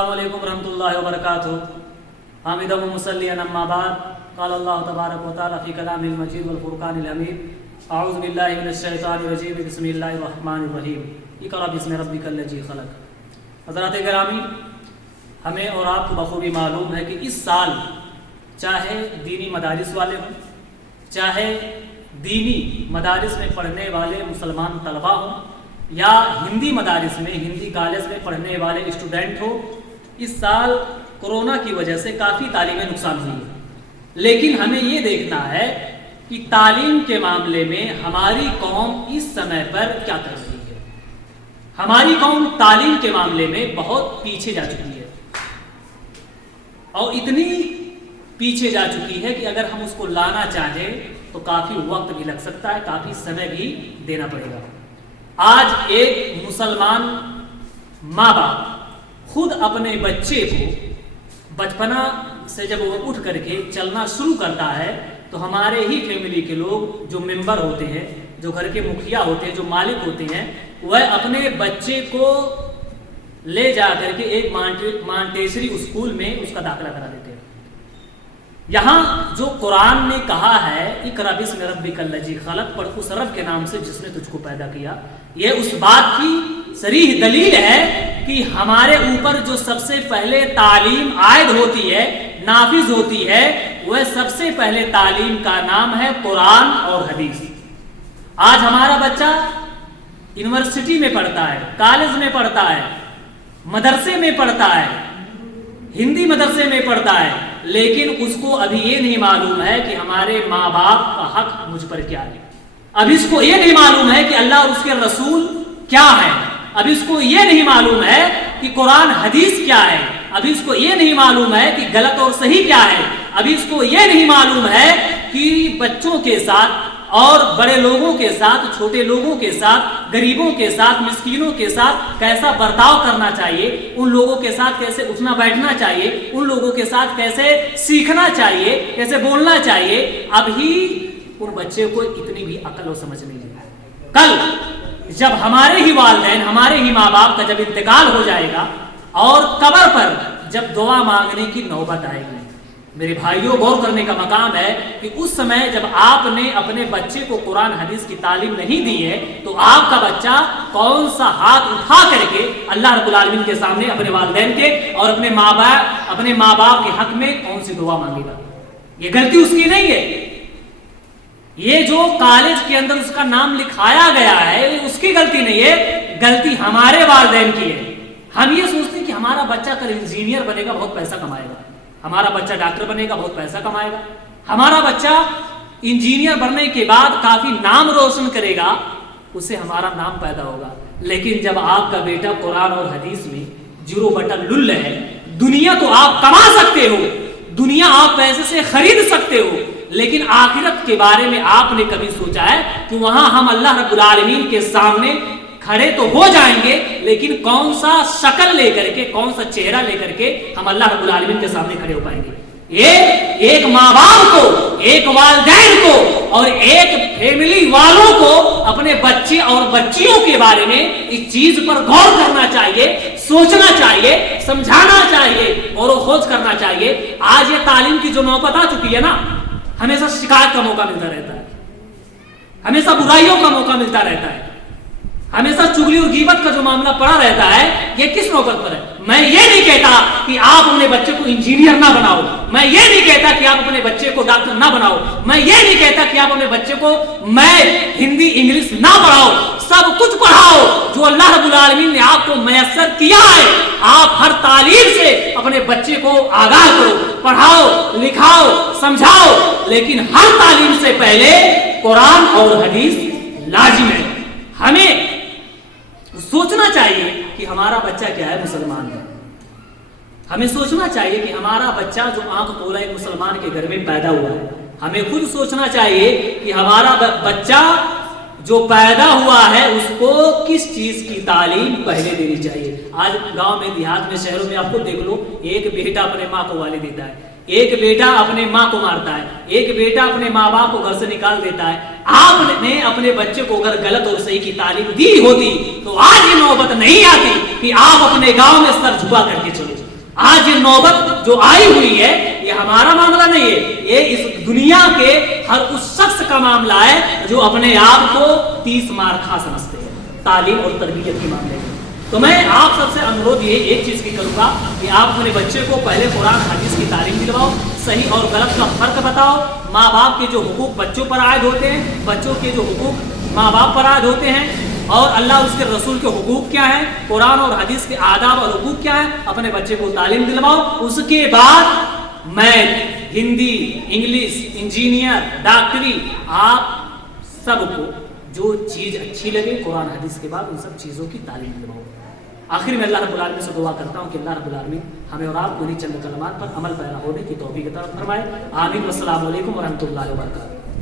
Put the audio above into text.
السلام علیکم ورحمۃ اللہ وبرکاتہ حامد و مصلیٰ اما بعد قال اللہ تبارک و تعالی فی کلام المجید والفرقان الحمید اعوذ باللہ من الشیطان الرجیم بسم اللہ الرحمن الرحیم اقرأ باسم ربک الذی خلق۔ حضرات گرامی، ہمیں اور آپ کو بخوبی معلوم ہے کہ اس سال چاہے دینی مدارس والے ہوں، چاہے دینی مدارس میں پڑھنے والے مسلمان طلباء ہوں، یا ہندی مدارس میں ہندی کالج میں پڑھنے والے اسٹوڈنٹ ہو، اس سال کورونا کی وجہ سے کافی تعلیمی نقصان ہوئی ہے۔ لیکن ہمیں یہ دیکھنا ہے کہ تعلیم کے معاملے میں ہماری قوم اس سمے پر کیا کر رہی ہے۔ ہماری قوم تعلیم کے معاملے میں بہت پیچھے جا چکی ہے، اور اتنی پیچھے جا چکی ہے کہ اگر ہم اس کو لانا چاہیں تو کافی وقت بھی لگ سکتا ہے، کافی سمے بھی دینا پڑے گا۔ آج ایک مسلمان ماں باپ خود اپنے بچے کو بچپنا سے جب وہ اٹھ کر کے چلنا شروع کرتا ہے تو ہمارے ہی فیملی کے لوگ جو ممبر ہوتے ہیں، جو گھر کے مکھیا ہوتے ہیں، جو مالک ہوتے ہیں، وہ اپنے بچے کو لے جا کر کے ایک مانٹیسری اسکول میں اس کا داخلہ کرا دیتے ہیں۔ یہاں جو قرآن نے کہا ہے اقرأ باسم ربک الذی خلق، پڑھ اس رب کے نام سے جس نے تجھ کو پیدا کیا، یہ اس بات کی صریح دلیل ہے کہ ہمارے اوپر جو سب سے پہلے تعلیم عائد ہوتی ہے، نافذ ہوتی ہے، وہ سب سے پہلے تعلیم کا نام ہے قرآن اور حدیث۔ آج ہمارا بچہ یونیورسٹی میں پڑھتا ہے، کالج میں پڑھتا ہے، مدرسے میں پڑھتا ہے، ہندی مدرسے میں پڑھتا ہے، لیکن اس کو ابھی یہ نہیں معلوم ہے کہ ہمارے ماں باپ کا حق مجھ پر کیا ہے۔ اب اس کو یہ نہیں معلوم ہے کہ اللہ اور اس کے رسول کیا ہے۔ اب اس کو یہ نہیں معلوم ہے کہ قرآن حدیث کیا ہے۔ ابھی اس کو یہ نہیں معلوم ہے کہ غلط اور صحیح کیا ہے۔ ابھی اس کو یہ نہیں معلوم ہے کہ بچوں کے ساتھ اور بڑے لوگوں کے ساتھ، چھوٹے لوگوں کے ساتھ، غریبوں کے ساتھ، مسکینوں کے ساتھ کیسا برتاؤ کرنا چاہیے، ان لوگوں کے ساتھ کیسے اٹھنا بیٹھنا چاہیے، ان لوگوں کے ساتھ کیسے سیکھنا چاہیے، کیسے بولنا چاہیے۔ ابھی ان بچے کو اتنی بھی عقل و سمجھ نہیں ہے۔ کل جب ہمارے ہی والدین، ہمارے ہی ماں باپ کا جب انتقال ہو جائے گا اور قبر پر جب دعا مانگنے کی نوبت آئے گی، میرے بھائیوں غور کرنے کا مقام ہے کہ اس سمے جب آپ نے اپنے بچے کو قرآن حدیث کی تعلیم نہیں دی ہے تو آپ کا بچہ کون سا ہاتھ اٹھا کر کے اللہ رب العالمین کے سامنے اپنے والدین کے اور اپنے ماں باپ کے حق میں کون سی دعا مانگے گا۔ یہ غلطی اس کی نہیں ہے، یہ جو کالج کے اندر اس کا نام لکھایا گیا ہے اس کی غلطی نہیں ہے، غلطی ہمارے والدین کی ہے۔ ہم یہ سوچتے ہیں کہ ہمارا بچہ کل انجینئر بنے گا، بہت پیسہ کمائے گا، ہمارا بچہ ڈاکٹر بنے گا، بہت پیسہ کمائے گا، ہمارا بچہ انجینئر بننے کے بعد کافی نام روشن کرے گا، اسے ہمارا نام پیدا ہوگا۔ لیکن جب آپ کا بیٹا قرآن اور حدیث میں جرو بٹن لل ہے، دنیا تو آپ کما سکتے ہو، دنیا آپ پیسے سے خرید سکتے ہو، لیکن آخرت کے بارے میں آپ نے کبھی سوچا ہے کہ وہاں ہم اللہ رب العالمین کے سامنے کھڑے تو ہو جائیں گے، لیکن کون سا شکل لے کر کے، کون سا چہرہ لے کر کے ہم اللہ رب العالمین کے سامنے کھڑے ہو پائیں گے؟ یہ ایک ماں باپ کو، ایک والدین کو اور ایک فیملی والوں کو اپنے بچے اور بچیوں کے بارے میں اس چیز پر غور کرنا چاہیے، سوچنا چاہیے، سمجھانا چاہیے اور خوض کرنا چاہیے۔ آج یہ تعلیم کی جو نوبت آ چکی ہے نا، ہمیشہ شکایت کا موقع ملتا رہتا ہے، ہمیشہ برائیوں کا موقع ملتا رہتا ہے، ہمیشہ چغلی اور غیبت کا جو معاملہ پڑا رہتا ہے۔ یہ کس نوبت پر ہے؟ میں یہ نہیں کہتا کہ آپ اپنے بچے کو انجینئر نہ بناؤ، میں یہ نہیں کہتا کہ آپ اپنے بچے کو ڈاکٹر نہ بناؤ، میں یہ نہیں کہتا کہ آپ اپنے بچے کو ہندی انگلش نہ پڑھاؤ، سب کچھ پڑھاؤ جو اللہ رب العالمین نے آپ کو میسر کیا ہے۔ آپ ہر تعلیم سے اپنے بچے کو آگاہ کرو، پڑھاؤ، لکھاؤ، سمجھاؤ، لیکن ہر تعلیم سے پہلے قرآن اور حدیث لازم ہے۔ ہمیں سوچنا چاہیے کہ ہمارا بچہ کیا ہے، مسلمان ہے۔ ہمیں سوچنا چاہیے کہ ہمارا بچہ جو آنکھ کھولا ایک مسلمان کے گھر میں پیدا ہوا ہے۔ ہمیں خود سوچنا چاہیے کہ ہمارا بچہ جو پیدا ہوا ہے اس کو کس چیز کی تعلیم پہلے دینی چاہیے۔ آج گاؤں میں، دیہات میں، شہروں میں آپ کو دیکھ لو، ایک بیٹا اپنے ماں کو گالی دیتا ہے، ایک بیٹا اپنے ماں کو مارتا ہے، ایک بیٹا اپنے ماں باپ کو گھر سے نکال دیتا ہے۔ آپ نے اپنے بچے کو اگر غلط اور صحیح کی تعلیم دی ہوتی تو آج یہ نوبت نہیں آتی کہ آپ اپنے گاؤں میں سر جھکا کر کے چلو۔ آج یہ نوبت جو آئی ہوئی ہے یہ ہمارا معاملہ نہیں ہے، یہ اس دنیا کے ہر اس شخص کا معاملہ ہے جو اپنے آپ کو 30 مار کھا سمجھتے ہیں تعلیم اور تربیت کے معاملے میں۔ تو میں آپ سب سے انورودھ یہ ایک چیز کی کروں گا کہ آپ اپنے بچے کو پہلے قرآن حدیث کی تعلیم دلواؤ، صحیح اور غلط کا فرق بتاؤ، ماں باپ کے جو حقوق بچوں پر عائد ہوتے ہیں، بچوں کے جو حقوق ماں باپ پر عائد ہوتے ہیں، اور اللہ اس کے رسول کے حقوق کیا ہیں، قرآن اور حدیث کے آداب اور حقوق کیا ہیں، اپنے بچے کو تعلیم دلواؤ۔ اس کے بعد میتھ، ہندی، انگلش، انجینئر، ڈاکٹری، آپ سب کو جو چیز اچھی لگے قرآن حدیث کے بعد ان سب چیزوں کی تعلیم دلواؤ۔ آخر میں اللہ رب العالمین سے دعا کرتا ہوں کہ اللہ رب العالمین ہمیں اور آپ کو انہیں چند کلمات پر عمل پیرا ہونے کی توفیق عطا فرمائے۔ آمین۔ والسلام علیکم ورحمۃ اللہ وبرکاتہ۔